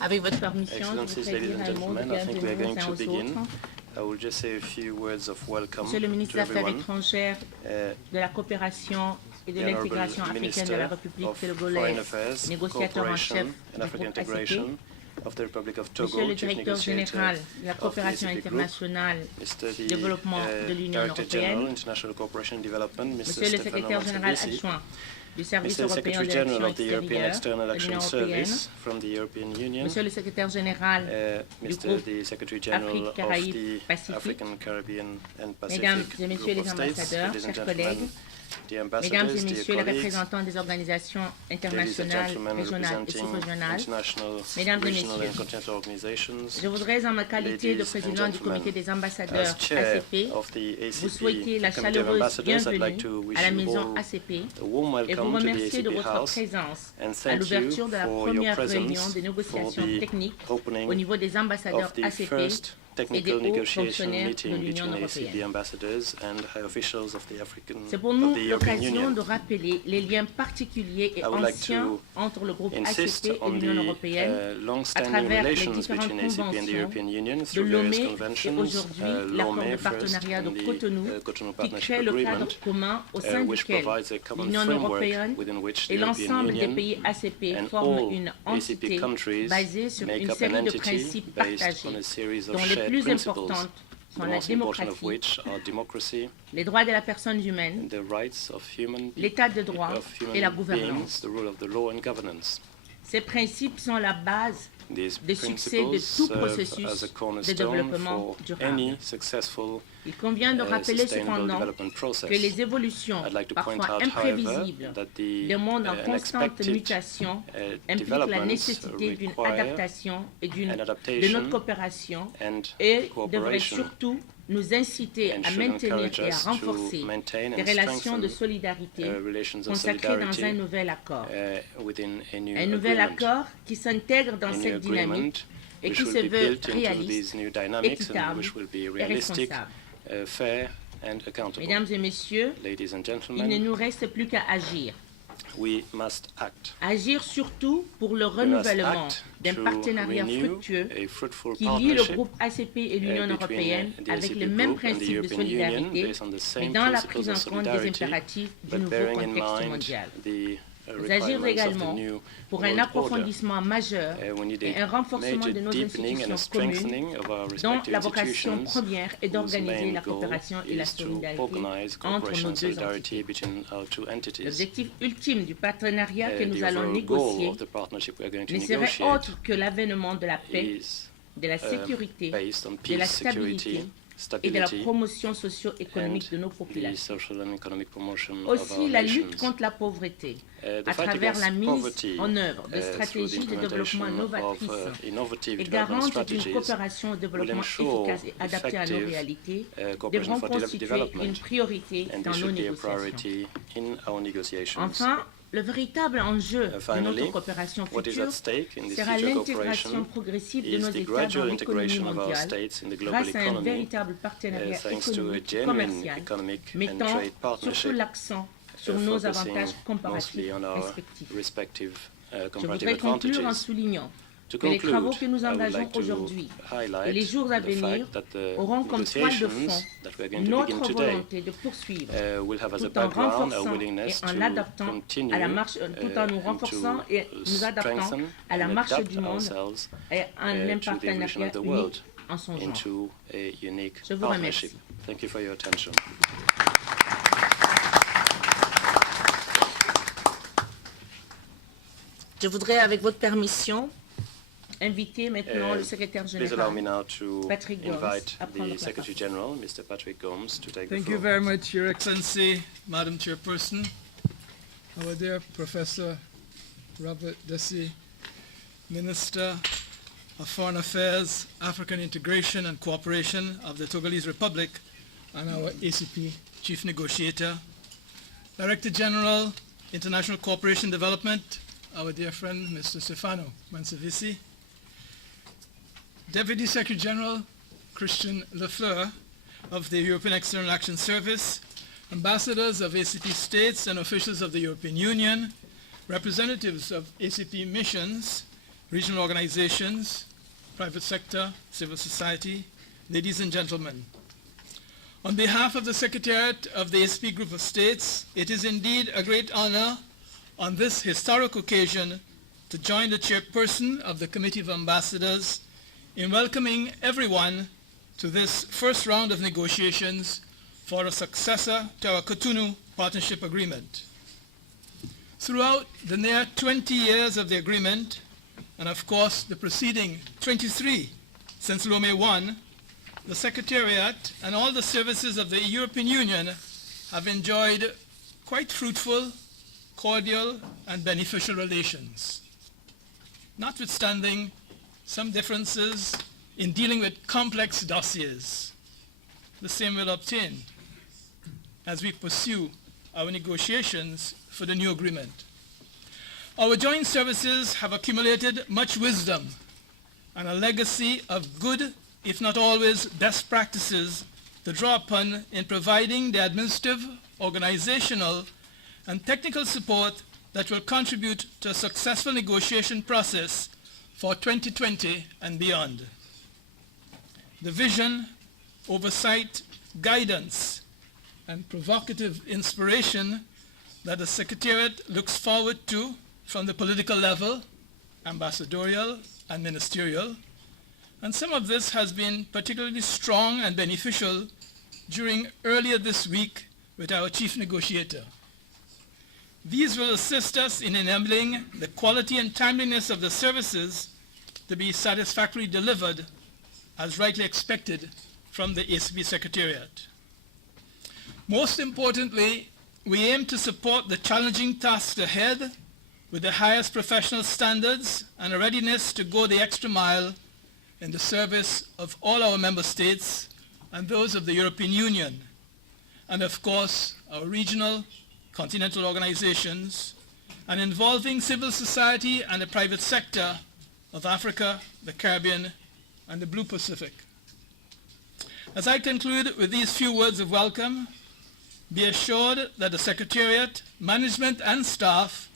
Avec votre permission, je Excellencies, voudrais ladies dire and un mot de gentlemen, I think we are bienvenue going aux uns to aux begin. autres. I will just say a few words of welcome Monsieur le ministre to des Affaires everyone. étrangères, de la coopération et de The l'intégration Honourable africaine de la Minister République of Foreign togolaise, Affairs, négociateur en chef Cooperation and du African groupe ACP, Integration of the Republic of Togo, Monsieur le Chief directeur Negotiator général de la of the coopération ACP Group, internationale Mr. du développement de l'Union Director General, européenne, International Cooperation and Development, Mr. Monsieur le Stefano secrétaire général Manservisi, adjoint du service Mr. européen Secretary de General l'action of the European extérieure External de Action l'Union européenne, Service from the European Union, Monsieur le secrétaire général du Mr. groupe the Secretary General Afrique, of Caraïbes, the Pacifique, African, Caribbean and Mesdames Pacific et Messieurs Group les of States, ambassadeurs, ladies and chers gentlemen, collègues, dear Mesdames ambassadors, et dear Messieurs les colleagues, représentants des organisations ladies and internationales, gentlemen régionales et representing sous-régionales, international, Mesdames et regional Messieurs, and continental organizations, je voudrais, en ma qualité de ladies and président du comité gentlemen, des ambassadeurs as chair ACP, of the vous souhaiter la ACP Committee of chaleureuse Ambassadors, I'd like bienvenue to wish à la you maison all ACP a warm et vous welcome to the remercier de ACP votre House présence and à thank you l'ouverture de la for your première réunion presence des for négociations the techniques au opening niveau des ambassadeurs of the ACP first et des technical hauts negotiation fonctionnaires de meeting l'Union between ACP européenne. ambassadors and high officials of the C'est pour nous European l'occasion Union. de rappeler les liens particuliers et I would like anciens to entre le groupe insist ACP et on l'Union the européenne à long-standing travers les relations différentes between ACP and the conventions European Union de through various Lomé et conventions, aujourd'hui l'accord Lomé de first partenariat de and the Cotonou Cotonou qui Partnership crée le cadre Agreement, commun au sein which duquel provides a common l'Union framework européenne within which the et European l'ensemble des Union pays ACP and forment all une ACP entité countries basée sur make une up an série de entity principes based partagés, on a series of dont les shared plus principles, importantes the sont la most important of démocratie, which are democracy, les droits de la personne humaine, the rights of human l'état de droit et la beings, gouvernance. the rule of the law and governance. Ces principes sont la base These de succès de principles tout serve processus as a de cornerstone développement for durable. any successful Il convient de rappeler sustainable cependant development process. que les évolutions, I'd like to parfois point out, imprévisibles, however, that the des mondes en constante unexpected mutation impliquent la developments nécessité d'une require adaptation et de an notre adaptation coopération and et devrait cooperation surtout nous inciter and à should maintenir encourage et à us to renforcer maintain des and relations de strengthen solidarité relations of consacrées dans solidarity un nouvel accord. Within a new Un nouvel agreement. accord qui s'intègre dans A new cette dynamique agreement et which qui will se be veut built into réaliste, these new dynamics and équitable which will be et realistic, responsable. fair and accountable. Mesdames et messieurs, Ladies and il ne gentlemen, nous reste plus qu'à agir. we must act. Agir surtout pour le We must renouvellement act d'un to partenariat renew fructueux a fruitful qui lie le partnership groupe ACP et l'Union between européenne the avec ACP les mêmes group and the principes de European Union solidarité, based on the mais same dans la principles prise of en compte des solidarity, impératifs du but nouveau bearing in contexte mind mondial. the Nous agir requirements of the également new pour un world order. approfondissement majeur We need et un a renforcement major de nos deepening and a institutions communes, strengthening of our dont respective la vocation institutions, première est whose d'organiser main la goal coopération et la is to solidarité organize entre cooperation nos and deux solidarity entités. between our two entities. L'objectif ultime du partenariat que nous The allons overall goal négocier of the partnership we are going to ne serait negotiate autre que l'avènement de la paix, is de la sécurité, based on de la peace, security, et de la stability, promotion socio-économique de nos the populations. social and economic promotion of Aussi, our la nations. lutte contre la pauvreté, The à fight travers against la mise poverty, en œuvre de through the stratégies de développement implementation novatrices of innovative et development garante d'une strategies coopération au will développement ensure efficace et adaptée à nos effective réalités, cooperation devront for constituer development, une priorité and dans this nos should be a négociations. priority in our negotiations. Enfin, le véritable enjeu de Finally, notre coopération what is future at stake in this sera future l'intégration cooperation progressive de is nos the États dans gradual l'économie integration of our mondiale states in the global grâce à un economy, véritable partenariat thanks to a économique et genuine commercial, economic and mettant trade surtout partnership, l'accent sur nos focusing avantages comparatifs mostly on our respectifs. respective Je comparative voudrais conclure en advantages. soulignant To que les conclude, travaux que nous I would engageons like to aujourd'hui highlight et les jours à the venir fact that the auront comme toile de negotiations fond that we are going to begin notre today volonté de poursuivre will have as a tout en background our renforçant et willingness en to l'adaptant continue à la marche, tout en nous and renforçant to et nous adaptant strengthen à la and marche adapt du monde ourselves et en un to the evolution partenariat of the world unique en son genre. into a unique Je vous partnership. remercie. Thank you for your attention. Je voudrais, avec votre permission, inviter maintenant le secrétaire Please allow me général now to Patrick Gomes invite à prendre the la Secretary General, Mr. Patrick Gomes, to take the Thank floor. you very much, Your Excellency, Madam Chairperson, our dear Professor Robert Dussey, Minister of Foreign Affairs, African Integration and Cooperation of the Togolese Republic, and our ACP Chief Negotiator, Director General, International Cooperation Development, our dear friend Mr. Stefano Manservisi, Deputy Secretary General Christian Lafleur of the European External Action Service, ambassadors of ACP states and officials of the European Union, representatives of ACP missions, regional organizations, private sector, civil society, ladies and gentlemen. On behalf of the Secretariat of the ACP Group of States, it is indeed a great honor on this historic occasion to join the chairperson of the Committee of Ambassadors in welcoming everyone to this first round of negotiations for a successor to our Cotonou Partnership Agreement. Throughout the near 20 years of the agreement, and of course the preceding 23 since Lomé I, the Secretariat and all the services of the European Union have enjoyed quite fruitful, cordial, and beneficial relations. Notwithstanding some differences in dealing with complex dossiers, the same will obtain as we pursue our negotiations for the new agreement. Our joint services have accumulated much wisdom and a legacy of good, if not always best practices, to draw upon in providing the administrative, organizational, and technical support that will contribute to a successful negotiation process for 2020 and beyond. The vision, oversight, guidance, and provocative inspiration that the Secretariat looks forward to from the political level, ambassadorial and ministerial, and some of this has been particularly strong and beneficial during earlier this week with our chief negotiator. These will assist us in enabling the quality and timeliness of the services to be satisfactorily delivered as rightly expected from the ACP Secretariat. Most importantly, we aim to support the challenging tasks ahead with the highest professional standards and a readiness to go the extra mile in the service of all our member states and those of the European Union, and of course our regional, continental organizations, and involving civil society and the private sector of Africa, the Caribbean, and the Blue Pacific. As I conclude with these few words of welcome, be assured that the Secretariat, management, and staff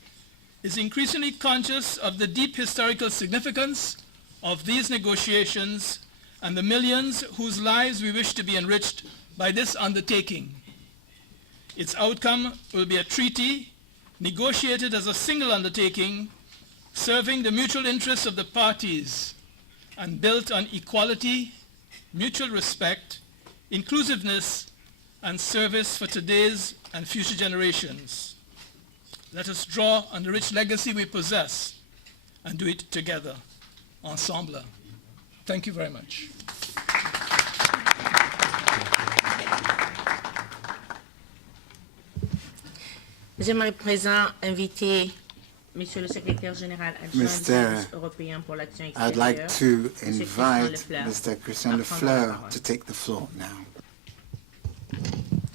is increasingly conscious of the deep historical significance of these negotiations and the millions whose lives we wish to be enriched by this undertaking. Its outcome will be a treaty negotiated as a single undertaking, serving the mutual interests of the parties and built on equality, mutual respect, inclusiveness, and service for today's and future generations. Let us draw on the rich legacy we possess and do it together, ensemble. Thank you very much. J'aimerais à présent inviter Monsieur le Secrétaire Général adjoint du Service européen pour l'action extérieure. I'd like to invite Mr. Christian Lefleur to take the floor now.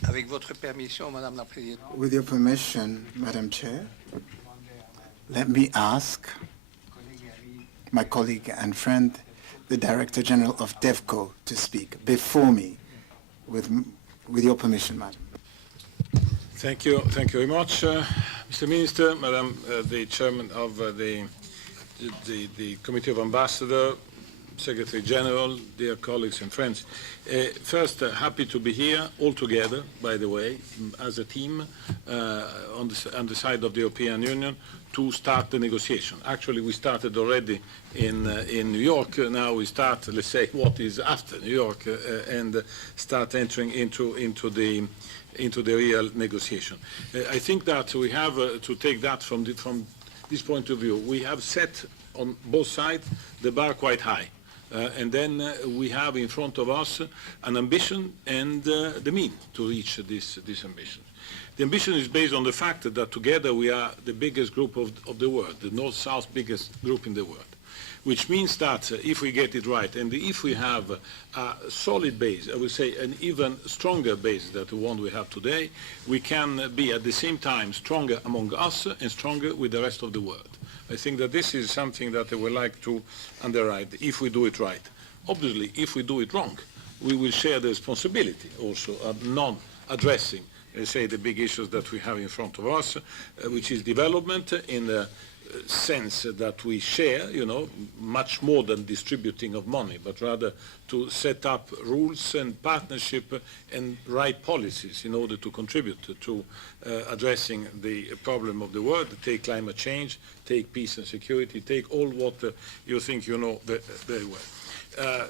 Avec votre permission, Madame la Présidente. With your permission, Madam Chair, let me ask my colleague and friend, the Director General of DEVCO, to speak before me, with your permission, Madam. Thank you very much, Mr. Minister, Madam the Chairman of the Committee of Ambassadors, Secretary General, dear colleagues and friends. First, happy to be here all together, by the way, as a team on the side of the European Union to start the negotiation. Actually, we started already in New York. Now we start, let's say, what is after New York and start entering into the real negotiation. I think that we have to take that from this point of view. We have set on both sides the bar quite high. And then we have in front of us an ambition and the means to reach this ambition. The ambition is based on the fact that together we are the biggest group of the world, the North-South biggest group in the world, which means that if we get it right and if we have a solid base, I would say an even stronger base than the one we have today, we can be at the same time stronger among us and stronger with the rest of the world. I think that this is something that I would like to underwrite if we do it right. Obviously, if we do it wrong, we will share the responsibility also of not addressing, say, the big issues that we have in front of us, which is development in sense that we share, much more than distributing of money, but rather to set up rules and partnership and right policies in order to contribute to addressing the problem of the world, take climate change, take peace and security, take all what you think you know very well.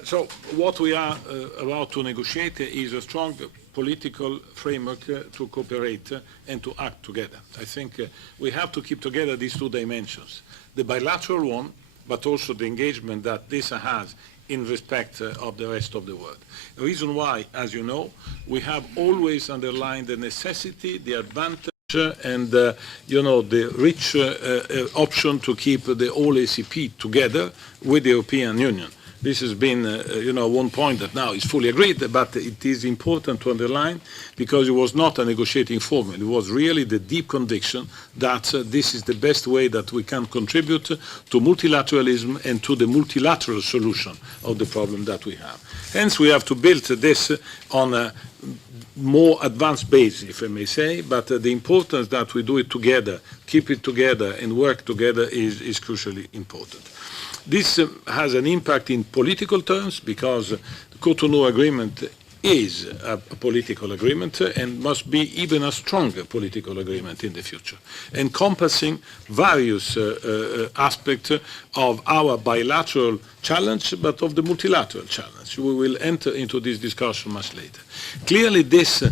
So what we are about to negotiate is a strong political framework to cooperate and to act together. I think we have to keep together these two dimensions, the bilateral one, but also the engagement that this has in respect of the rest of the world. The reason why, as you know, we have always underlined the necessity, the advantage, and the rich option to keep the whole ACP together with the European Union. This has been, one point that now is fully agreed, but it is important to underline because it was not a negotiating formula. It was really the deep conviction that this is the best way that we can contribute to multilateralism and to the multilateral solution of the problem that we have. Hence, we have to build this on a more advanced basis, if I may say, but the importance that we do it together, keep it together, and work together is crucially important. This has an impact in political terms because the Cotonou Agreement is a political agreement and must be even a stronger political agreement in the future, encompassing various aspects of our bilateral challenge, but of the multilateral challenge. We will enter into this discussion much later. Clearly, this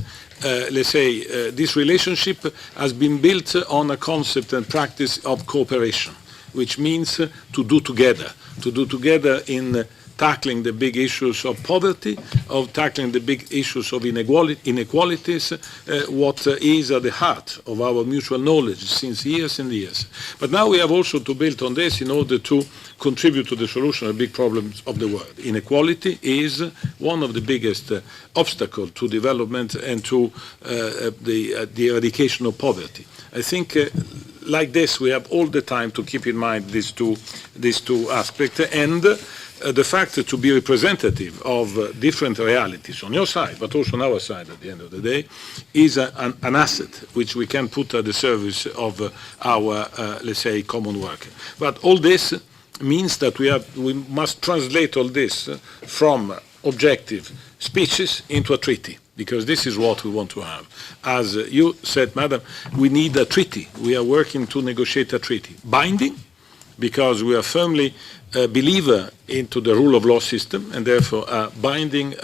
this relationship has been built on a concept and practice of cooperation, which means to do together in tackling the big issues of poverty, of tackling the big issues of inequalities, what is at the heart of our mutual knowledge since years and years. But now we have also to build on this in order to contribute to the solution of big problems of the world. Inequality is one of the biggest obstacles to development and to the eradication of poverty. I think like this, we have all the time to keep in mind these two aspects, and the fact to be representative of different realities on your side, but also on our side at the end of the day, is an asset which we can put at the service of our, common work. But all this means that we must translate all this from objective speeches into a treaty, because this is what we want to have. As you said, Madam, we need a treaty. We are working to negotiate a treaty. Binding, because we are firmly a believer into the rule of law system, and therefore a binding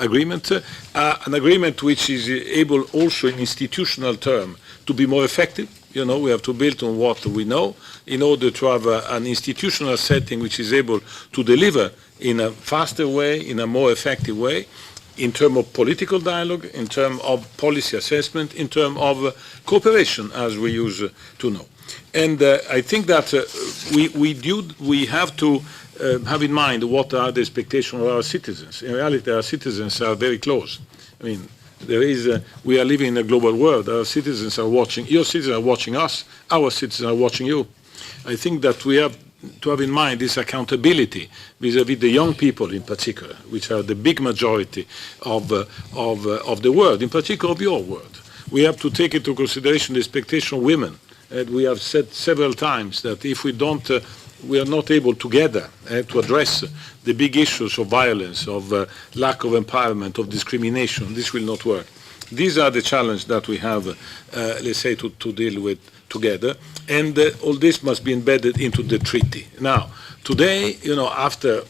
agreement, an agreement which is able also in institutional terms to be more effective. We have to build on what we know in order to have an institutional setting which is able to deliver in a faster way, in a more effective way, in terms of political dialogue, in terms of policy assessment, in terms of cooperation, as we used to know. And I think that we have to have in mind what are the expectations of our citizens. In reality, our citizens are very close. I mean, we are living in a global world. Our citizens are watching, your citizens are watching us, our citizens are watching you. I think that we have to have in mind this accountability vis-à-vis the young people in particular, which are the big majority of the world, in particular of your world. We have to take into consideration the expectation of women. We have said several times that if we are not able together to address the big issues of violence, of lack of empowerment, of discrimination, this will not work. These are the challenges that we have, to deal with together, and all this must be embedded into the treaty. Now, today, after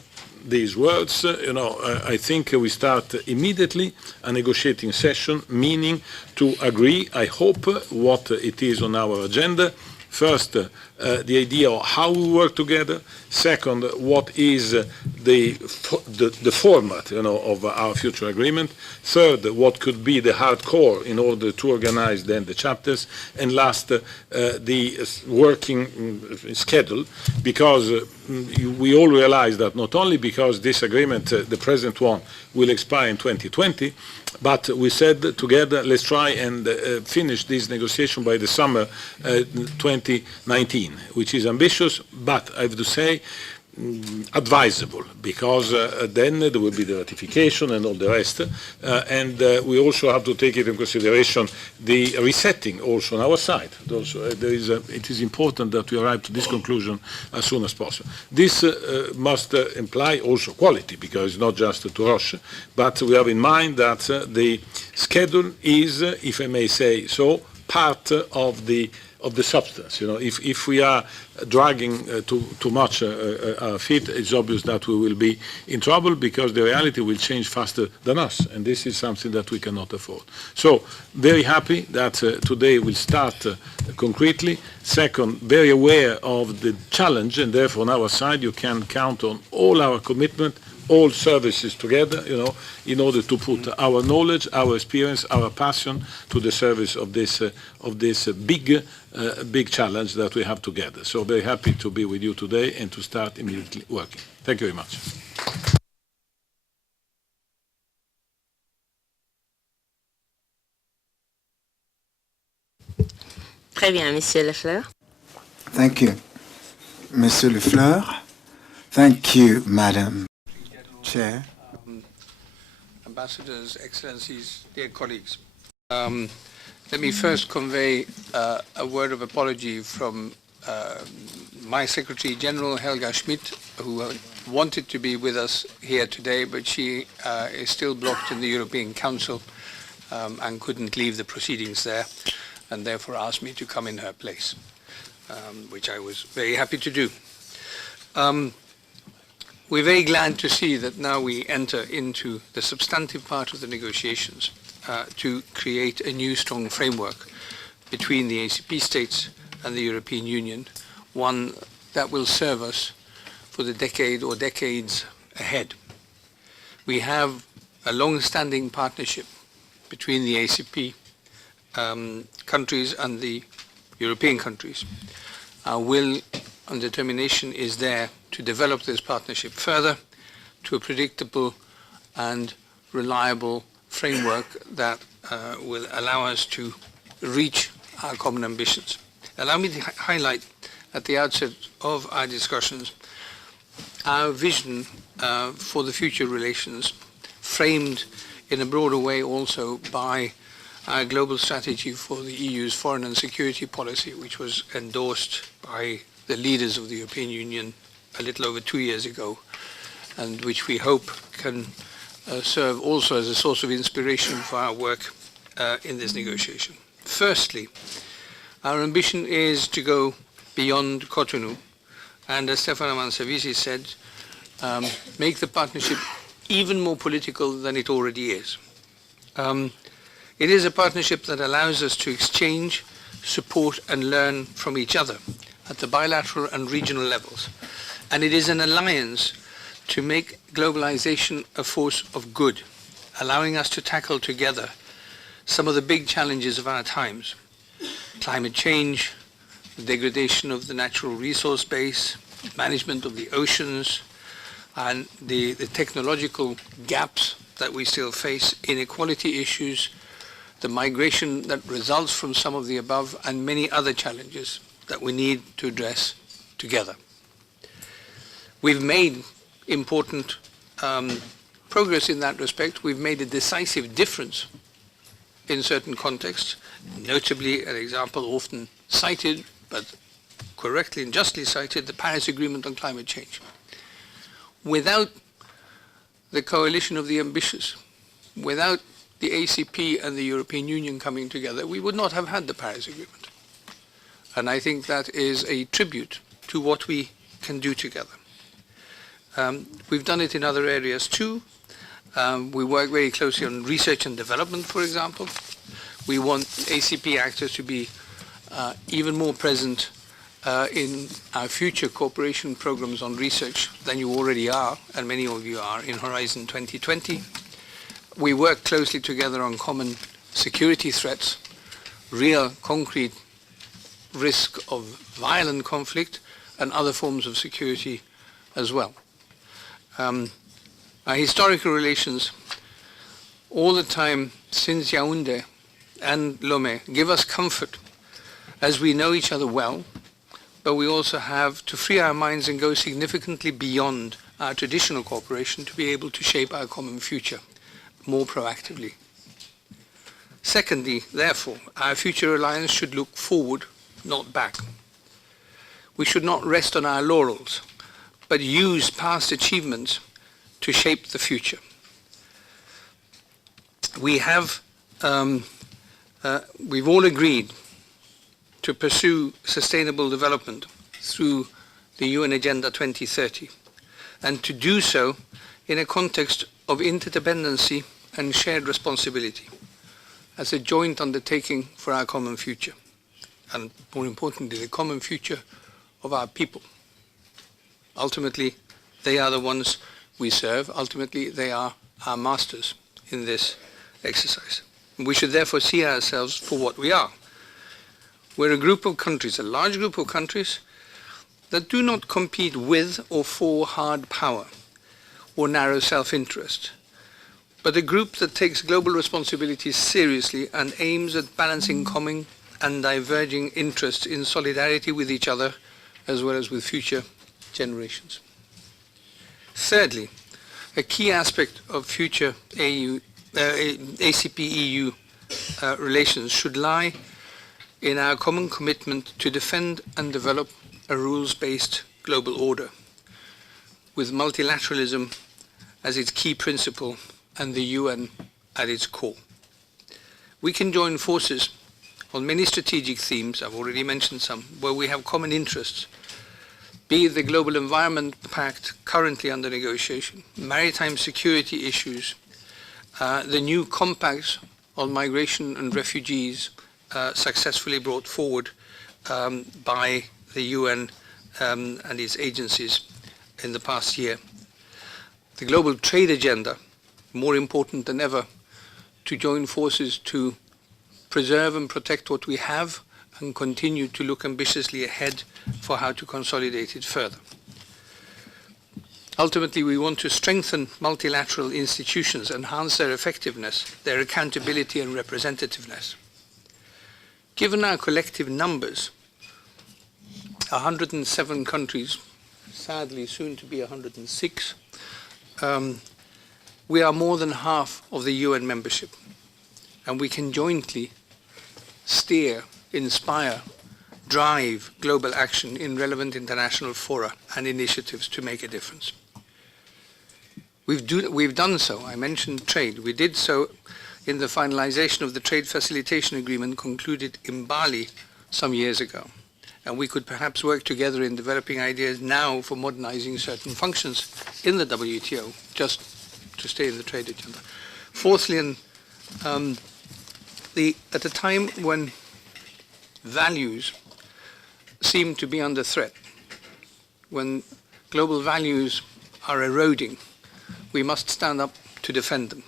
these words, I think we start immediately a negotiating session, meaning to agree, I hope, what it is on our agenda. First, the idea of how we work together. Second, what is the format, of our future agreement. Third, what could be the hard core in order to organize then the chapters. And last, the working schedule, because we all realize that not only because this agreement, the present one, will expire in 2020, but we said together, let's try and finish this negotiation by the summer 2019, which is ambitious, but I have to say, advisable, because then there will be the ratification and all the rest, and we also have to take it in consideration the resetting also on our side. It is important that we arrive to this conclusion as soon as possible. This must imply also quality, because it's not just to rush, but we have in mind that the schedule is, if I may say so, part of the substance. You know, if we are dragging too much our feet, it's obvious that we will be in trouble, because the reality will change faster than us, and this is something that we cannot afford. So, very happy that today we'll start concretely. Second, very aware of the challenge, and therefore on our side you can count on all our commitment, all services together, you know, in order to put our knowledge, our experience, our passion to the service of this big challenge that we have together. So very happy to be with you today and to start immediately working. Thank you very much. Très bien, Monsieur Lefleur. Thank you, Monsieur Lefleur. Thank you, Madam Chair. Ambassadors, Excellencies, dear colleagues. Let me first convey a word of apology from my Secretary General, Helga Schmidt, who wanted to be with us here today, but she is still blocked in the European Council and couldn't leave the proceedings there, and therefore asked me to come in her place, which I was very happy to do. We're very glad to see that now we enter into the substantive part of the negotiations to create a new strong framework between the ACP states and the European Union, one that will serve us for the decade or decades ahead. We have a long-standing partnership between the ACP countries and the European countries. Our will and determination is there to develop this partnership further to a predictable and reliable framework that will allow us to reach our common ambitions. Allow me to highlight at the outset of our discussions our vision for the future relations, framed in a broader way also by our global strategy for the EU's foreign and security policy, which was endorsed by the leaders of the European Union a little over 2 years ago, and which we hope can serve also as a source of inspiration for our work in this negotiation. Firstly, our ambition is to go beyond Cotonou, and as Stefano Manservisi said, make the partnership even more political than it already is. It is a partnership that allows us to exchange, support and learn from each other at the bilateral and regional levels. And it is an alliance to make globalization a force of good, allowing us to tackle together some of the big challenges of our times: climate change, the degradation of the natural resource base, management of the oceans, and the technological gaps that we still face, inequality issues, the migration that results from some of the above, and many other challenges that we need to address together. We've made important progress in that respect. We've made a decisive difference in certain contexts, notably an example often cited, but correctly and justly cited, the Paris Agreement on climate change. Without the coalition of the ambitious, without the ACP and the European Union coming together, we would not have had the Paris Agreement. And I think that is a tribute to what we can do together. We've done it in other areas too. We work very closely on research and development, for example. We want ACP actors to be even more present in our future cooperation programs on research than you already are, and many of you are, in Horizon 2020. We work closely together on common security threats, real concrete risk of violent conflict, and other forms of security as well. Our historical relations all the time since Yaoundé and Lomé give us comfort as we know each other well. but we also have to free our minds and go significantly beyond our traditional cooperation to be able to shape our common future more proactively. Secondly, therefore, our future alliance should look forward, not back. We should not rest on our laurels, but use past achievements to shape the future. We've all agreed to pursue sustainable development through the UN Agenda 2030, and to do so in a context of interdependency and shared responsibility as a joint undertaking for our common future, and more importantly, the common future of our people. Ultimately, they are the ones we serve. Ultimately, they are our masters in this exercise. We should therefore see ourselves for what we are. We're a group of countries, a large group of countries, that do not compete with or for hard power or narrow self-interest, but a group that takes global responsibilities seriously and aims at balancing common and diverging interests in solidarity with each other as well as with future generations. Thirdly, a key aspect of future ACP-EU relations should lie in our common commitment to defend and develop a rules-based global order, with multilateralism as its key principle and the UN at its core. We can join forces on many strategic themes, I've already mentioned some, where we have common interests, be it the Global Environment Pact currently under negotiation, maritime security issues, the new compacts on migration and refugees successfully brought forward by the UN and its agencies in the past year. The global trade agenda, more important than ever, to join forces to preserve and protect what we have and continue to look ambitiously ahead for how to consolidate it further. Ultimately, we want to strengthen multilateral institutions, enhance their effectiveness, their accountability and representativeness. Given our collective numbers, 107 countries, sadly soon to be 106, we are more than half of the UN membership, and we can jointly steer, inspire, drive global action in relevant international fora and initiatives to make a difference. We've done so. I mentioned trade. We did so in the finalization of the trade facilitation agreement concluded in Bali some years ago. And we could perhaps work together in developing ideas now for modernizing certain functions in the WTO, just to stay in the trade agenda. Fourthly, and at a time when values seem to be under threat, when global values are eroding, we must stand up to defend them.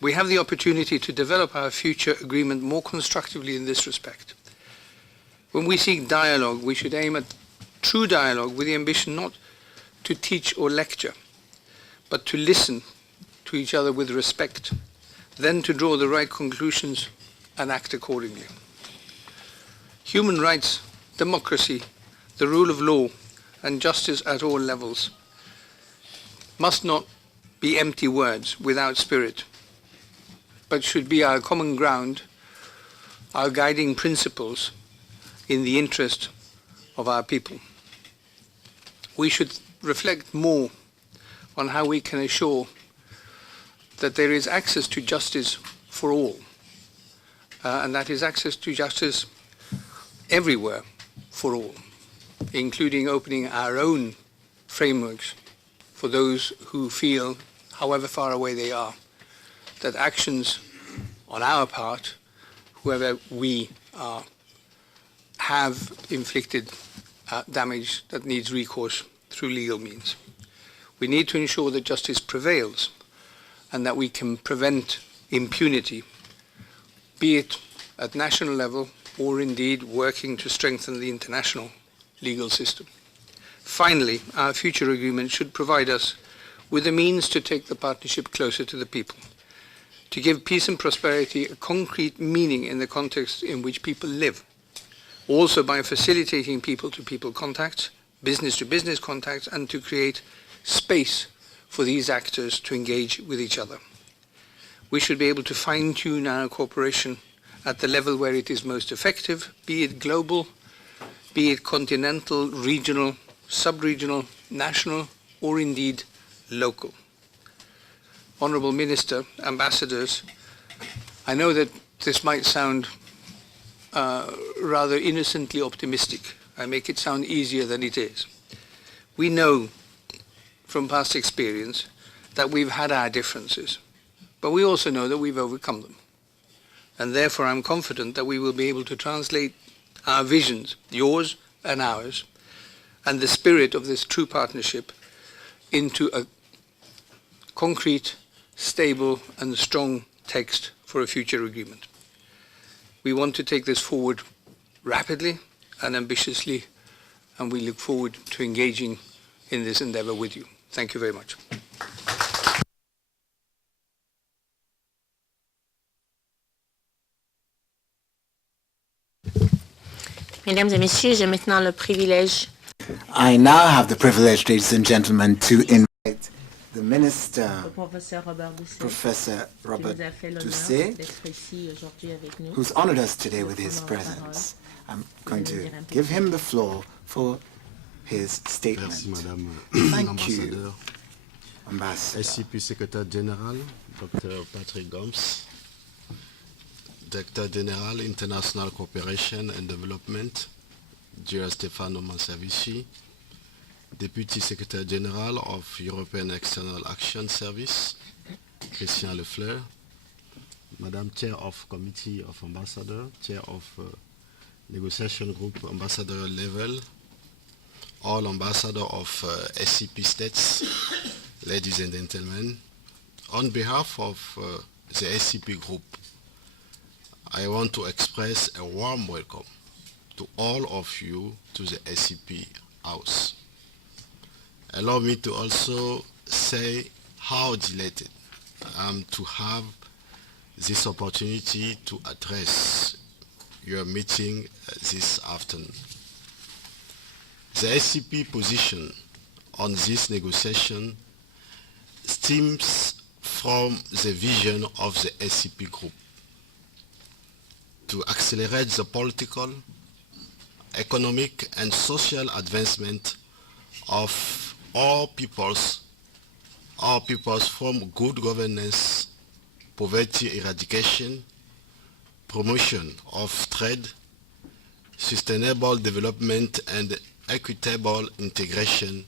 We have the opportunity to develop our future agreement more constructively in this respect. When we seek dialogue, we should aim at true dialogue with the ambition not to teach or lecture, but to listen to each other with respect, then to draw the right conclusions and act accordingly. Human rights, democracy, the rule of law, and justice at all levels must not be empty words without spirit, but should be our common ground, our guiding principles in the interest of our people. We should reflect more on how we can assure that there is access to justice for all, and that is access to justice everywhere for all, including opening our own frameworks for those who feel, however far away they are, that actions on our part, whoever we are, have inflicted damage that needs recourse through legal means. We need to ensure that justice prevails and that we can prevent impunity, be it at national level or indeed working to strengthen the international legal system. Finally, our future agreement should provide us with the means to take the partnership closer to the people, to give peace and prosperity a concrete meaning in the context in which people live, also by facilitating people-to-people contacts, business-to-business contacts, and to create space for these actors to engage with each other. We should be able to fine-tune our cooperation at the level where it is most effective, be it global, be it continental, regional, sub-regional, national, or indeed local. Honourable Minister, Ambassadors, I know that this might sound rather innocently optimistic. I make it sound easier than it is. We know from past experience that we've had our differences, but we also know that we've overcome them. And therefore I'm confident that we will be able to translate our visions, yours and ours, and the spirit of this true partnership into a concrete, stable and strong text for a future agreement. We want to take this forward rapidly and ambitiously, and we look forward to engaging in this endeavor with you. Thank you very much. Mesdames et messieurs, j'ai maintenant le privilège. I now have the privilege, ladies and gentlemen, to invite the Minister, Le professeur Robert Dussey, Professor qui Robert nous a fait l'honneur Dussey, d'être ici aujourd'hui avec nous. who's honored us today with his presence. I'm going to give him the floor for his statement. Merci, Madame Thank you, l'ambassadeur. Ambassador. ACP Secrétaire Général, Dr. Patrick Gomes, Director General, International Cooperation and Development, Mr Stefano Manservisi, Deputy Secretary General of European External Action Service, Christian Lefleur, Madam Chair of Committee of Ambassador, Chair of Negotiation Group, Ambassador level, all Ambassador of ACP states, ladies and gentlemen, on behalf of the ACP Group, I want to express a warm welcome to all of you to the ACP House. Allow me to also say how delighted I am to have this opportunity to address your meeting this afternoon. The ACP position on this negotiation stems from the vision of the ACP Group to accelerate the political, economic and social advancement of all peoples from good governance, poverty eradication, promotion of trade, sustainable development and equitable integration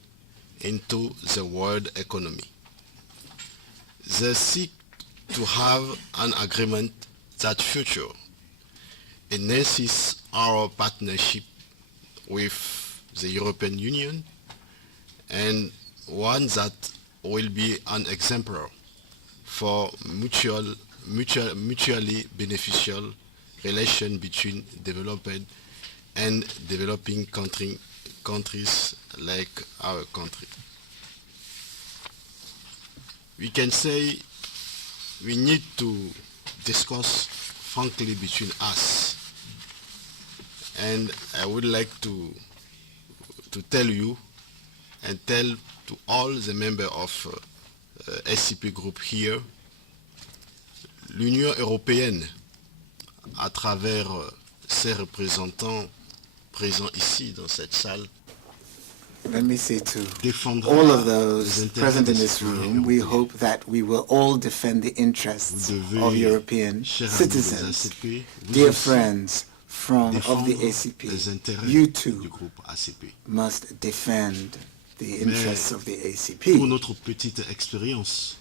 into the world economy. They seek to have an agreement that future enhances our partnership with the European Union and one that will be an example for mutually beneficial relation between developed and developing countries like our country. We can say we need to discuss frankly between us, and I would like to tell you and tell to all the members of ACP Group here, l'Union européenne, à travers ses représentants présents ici dans cette salle, Let me say to all of those present in this room, we hope that we will all defend the interests of European citizens. Dear friends of the ACP, you too must defend the interests of the ACP. Pour notre petite expérience,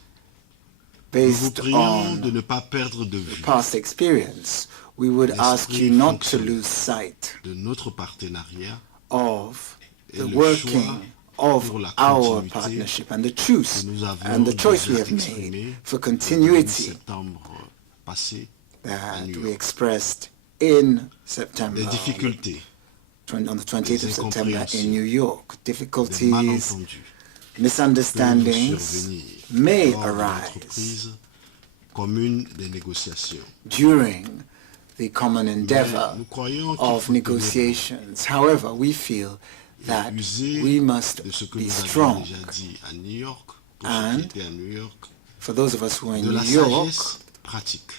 Based on de ne pas perdre de vue past experience, we would ask you not to lose sight de notre partenariat of the working of our partnership and the choice we have made for continuity that we expressed in September, on the 20th of September in New York. Difficulties, misunderstandings may arise during the common endeavor nous croyons qu'il of faut tenir negotiations. However, we feel that user we must de ce que be nous avions strong. déjà dit à New York, pour ceux And qui étaient à New York, for those of us who are in de New la York, sagesse pratique.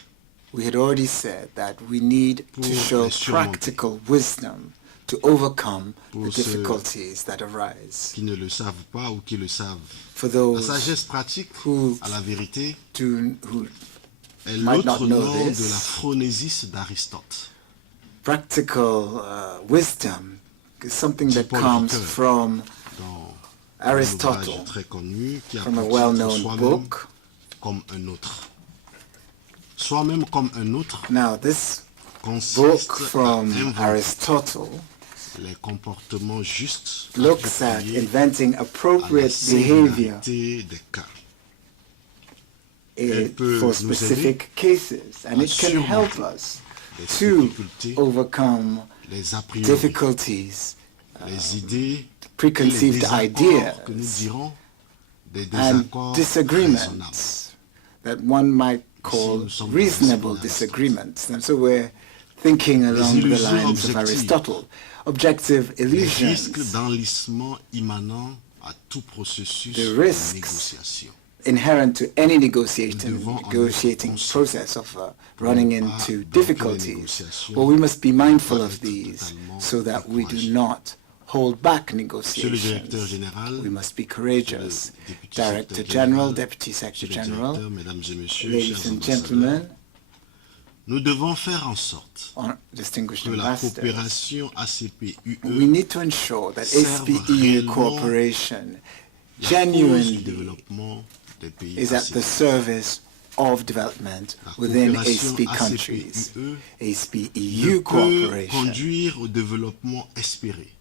we had already said that we need to Pour show les surmonter. practical wisdom to overcome the Pour ceux difficulties that arise. qui ne le savent pas ou qui le savent. For La those sagesse pratique, who à la vérité, who est might not l'autre know nom this. de la phronésis d'Aristote. practical wisdom is something that Paul comes Ricoeur. from Dans Aristotle, un ouvrage très connu qui a from a pour titre well-known Soi-même book. comme un autre. Soi-même comme un autre Now, this consiste book à from inventer Aristotle les comportements justes looks at appropriés inventing à la appropriate behavior singularité des cas. for specific cases, and it can help us to overcome Les a priori, difficulties, les idées, preconceived et les désaccords ideas, que nous dirons des and désaccords raisonnables. disagreements that one might call nous sommes reasonable dans disagreements. And so we're thinking along the illusions lines of objectives. Aristotle. Objective Les risques illusions, d'enlissement immanent à tout processus The de risks négociation. inherent to any Nous devons en negotiating être process of running pas into dans toutes les difficulties. négociations, Well, we must be mindful pas of être these totalement so that we do découragés. not hold back Monsieur le directeur negotiations. général, We must be courageous. le député Director secrétaire General, général, Deputy Monsieur Secretary le General, directeur, mesdames et messieurs, ladies chers and ambassadeurs, gentlemen, nous devons faire en sorte distinguished que la ambassadors, coopération we ACP-UE need to ensure that serve ACP-EU réellement cooperation la cause du genuinely développement des pays is at the ACP. service of development La within coopération ACP countries. ACP-UE ACP-EU ne peut cooperation conduire au développement espéré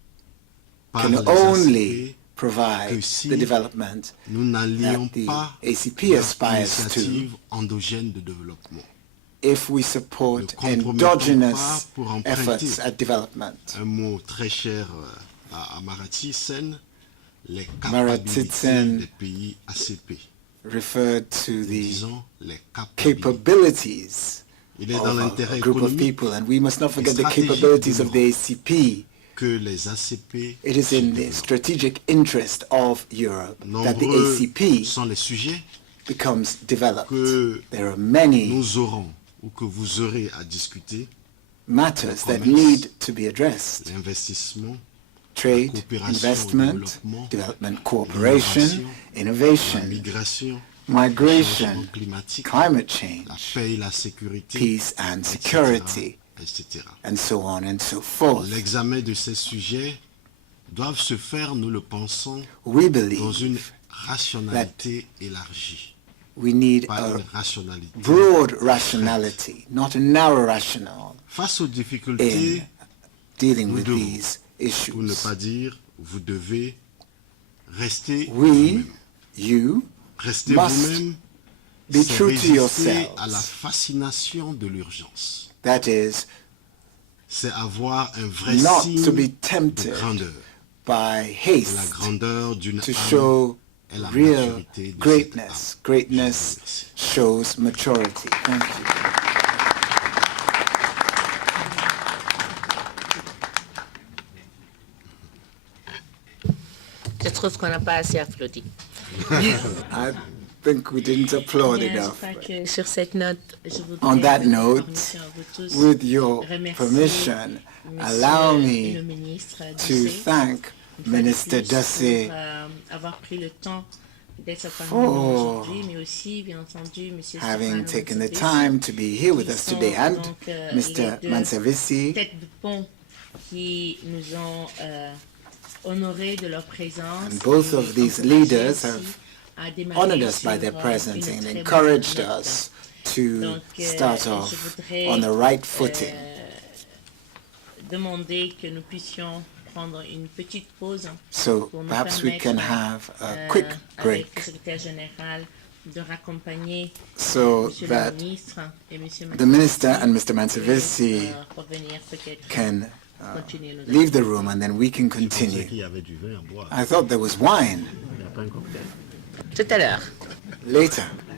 par can les only ACP provide que si the development nous n'allions that the pas ACP aspires to l'initiative endogène de développement. if we support Ne compromettons endogenous pas pour emprunter efforts at development. Un mot très cher à Marathi Sen, les Marathi capacités Sen des pays ACP. Referred to Nous the disons les capacités. capabilities Il est of dans a l'intérêt group of économique people, and we must not forget the stratégique capabilities de of the ACP. que les ACP It is se in the développent. strategic interest of Europe that the Nombreux ACP sont les sujets becomes developed. que There are many nous aurons ou que vous aurez à discuter. matters that commerce, need to be addressed. L'investissement, Trade, coopération, investment, développement, development cooperation, la innovation, migration, migration, changement climatique, climate la change, paix et la sécurité, peace and etc., security, etc. and so on and so forth. L'examen de ces sujets doivent se faire, nous le pensons, We dans believe une rationalité élargie, we need pas a une rationalité. broad rationality, not a narrow rationale Face aux difficultés, in dealing nous with devons, these pour ne issues. pas dire, vous devez rester We, vous-même. you, Rester must vous-même, be c'est true to résister yourselves. à la fascination de l'urgence. That is, C'est avoir un vrai not signe to be de tempted grandeur. by La haste grandeur d'une to âme show est la real maturité de cette greatness. âme. Greatness Je vous remercie. shows maturity. Thank you. Je trouve qu'on n'a pas assez applaudi. I think we didn't applaud Bien, je enough. crois que sur cette note, je voudrais, On that avec votre note, permission à vous tous, with your remercier permission, Monsieur allow le me ministre to Dussey, thank une fois de Minister plus, Dussey pour avoir pris le temps d'être parmi for nous aujourd'hui, mais aussi, bien entendu, Monsieur having Stefano taken the Manservisi, time to be here with qui us today, sont and donc, Mr. les deux Manservisi, têtes de pont qui nous ont honorés de leur présence. and both et of these encouragés leaders aussi have à démarrer honored us sur, by their une presence and très bonne encouraged note. us to Donc, start je off voudrais, on the right footing. Demander que nous puissions prendre une petite pause So pour nous perhaps we can permettre, have a quick avec le break secrétaire général, de raccompagner so Monsieur that le ministre et Monsieur the Minister and Mr. et, Manservisi revenir peut-être can continuer nos leave the room and then we can continue. I thought there was wine Tout à l'heure. later.